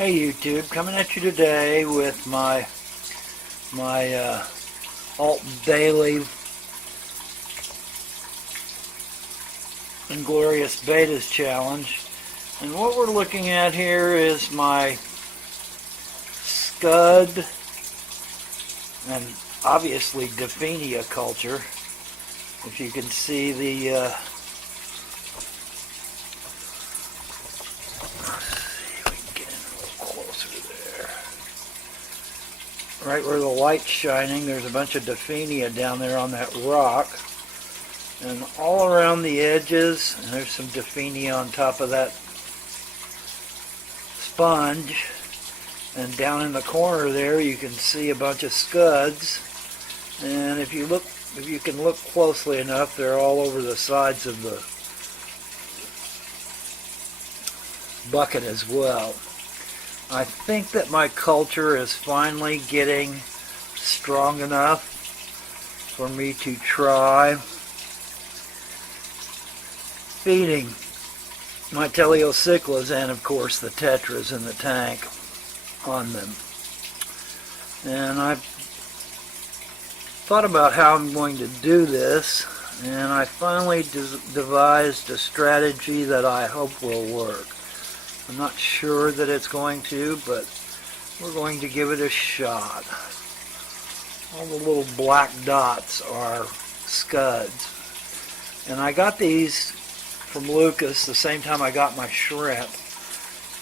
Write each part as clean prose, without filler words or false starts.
Hey YouTube, coming at you today with my alt daily Inglorious Bettas challenge. And what we're looking at here is my Scud and obviously Daphenia culture. If you can see the right where the light's shining, there's a bunch of Daphenia down there on that rock. And all around the edges, and there's some Daphenia on top of that sponge. And down in the corner there, you can see a bunch of Scuds. And if you can look closely enough, they're all over the sides of the bucket as well. I think that my culture is finally getting strong enough for me to try feeding my Teleocichlas and of course the tetras in the tank on them. And I've thought about how I'm going to do this, and I finally devised a strategy that I hope will work. I'm not sure that it's going to, but we're going to give it a shot. All the little black dots are Scuds. And I got these from Lucas the same time I got my shrimp.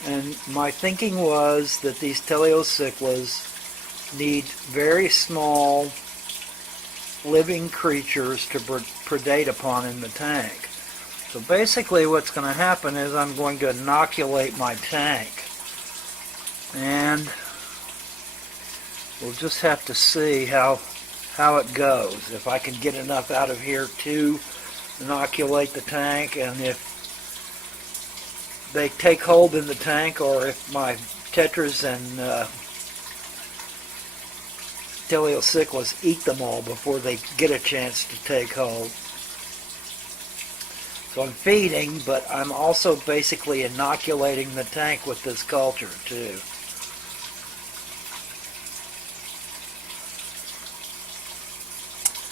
And my thinking was that these Teleocichlas need very small living creatures to predate upon in the tank. So basically what's going to happen is I'm going to inoculate my tank. And we'll just have to see how it goes. If I can get enough out of here to inoculate the tank, and if they take hold in the tank, or if my tetras and Teleocichlas eat them all before they get a chance to take hold. So I'm feeding, but I'm also basically inoculating the tank with this culture too.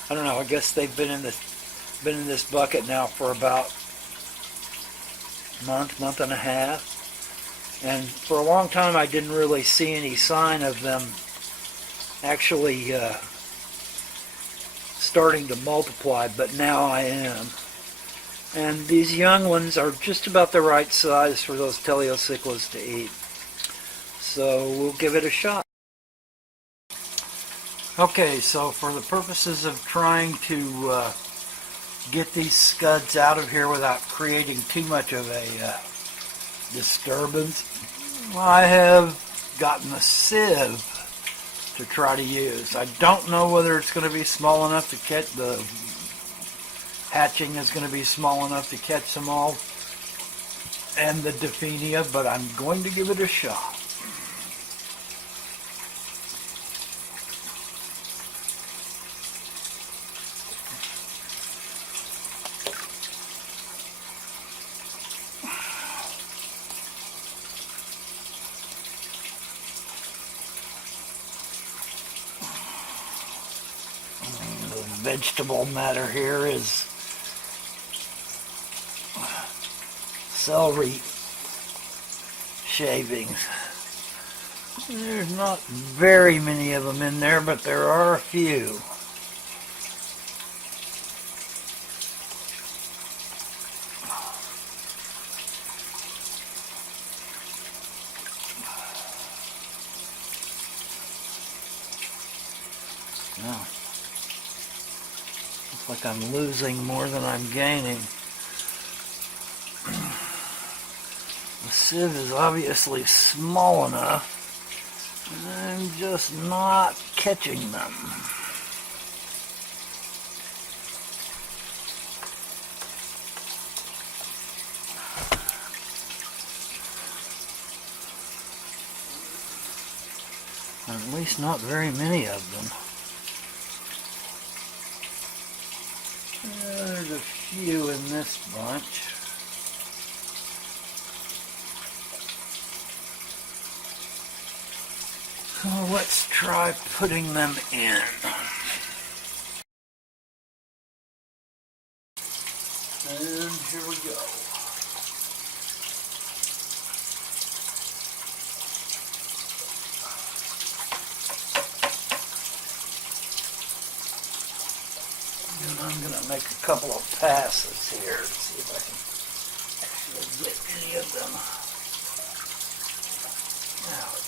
I don't know, I guess they've been in this bucket now for about month and a half. And for a long time I didn't really see any sign of them actually starting to multiply, but now I am. And these young ones are just about the right size for those Teleocichlas to eat. So we'll give it a shot. Okay, so for the purposes of trying to get these Scuds out of here without creating too much of a disturbance, I have gotten a sieve to try to use. I don't know whether it's going to be small enough to catch the hatching is going to be small enough to catch them all and the Daphenia, but I'm going to give it a shot. The vegetable matter here is celery shavings. There's not very many of them in there, but there are a few. Now, looks like I'm losing more than I'm gaining. The sieve is obviously small enough, and I'm just not catching them. At least not very many of them. There's a few in this bunch. So let's try putting them in. And here we go. And I'm going to make a couple of passes here to see if I can actually get any of them out.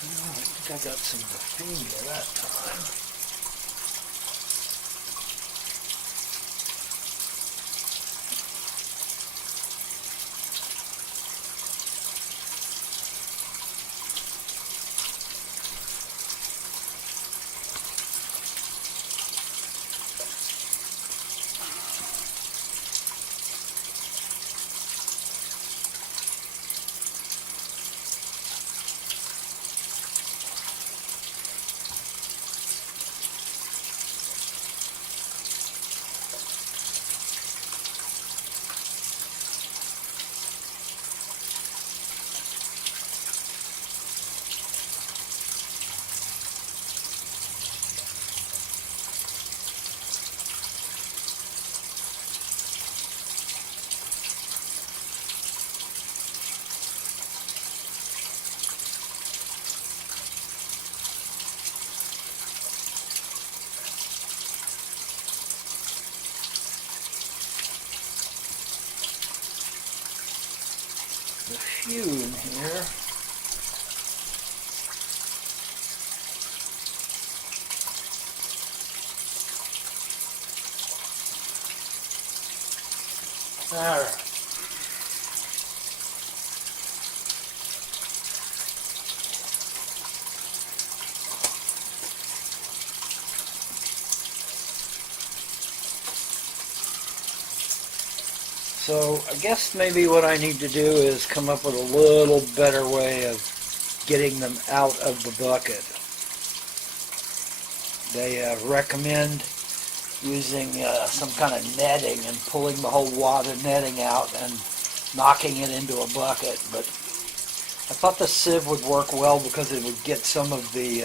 I think I got some Raffenia that time. A few in here. All right. So I guess maybe what I need to do is come up with a little better way of getting them out of the bucket. They recommend using some kind of netting and pulling the whole wad of netting out and knocking it into a bucket. But I thought the sieve would work well because it would get some of the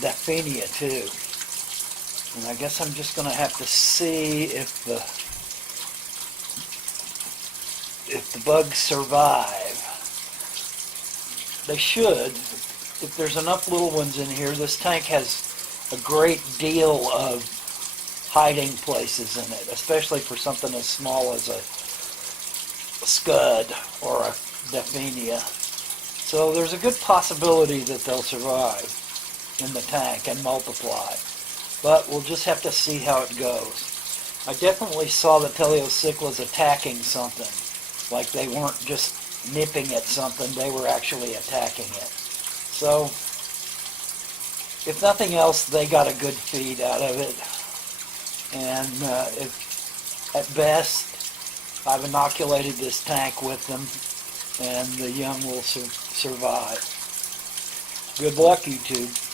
Daphnia too. And I guess I'm just going to have to see if the bugs survive. They should. If there's enough little ones in here, this tank has a great deal of hiding places in it, especially for something as small as a scud or a Daphnia. So there's a good possibility that they'll survive in the tank and multiply. But we'll just have to see how it goes. I definitely saw the Teleocichlas attacking something. Like they weren't just nipping at something, they were actually attacking it. So, if nothing else, they got a good feed out of it. And if, at best, I've inoculated this tank with them, and the young will survive. Good luck, YouTube.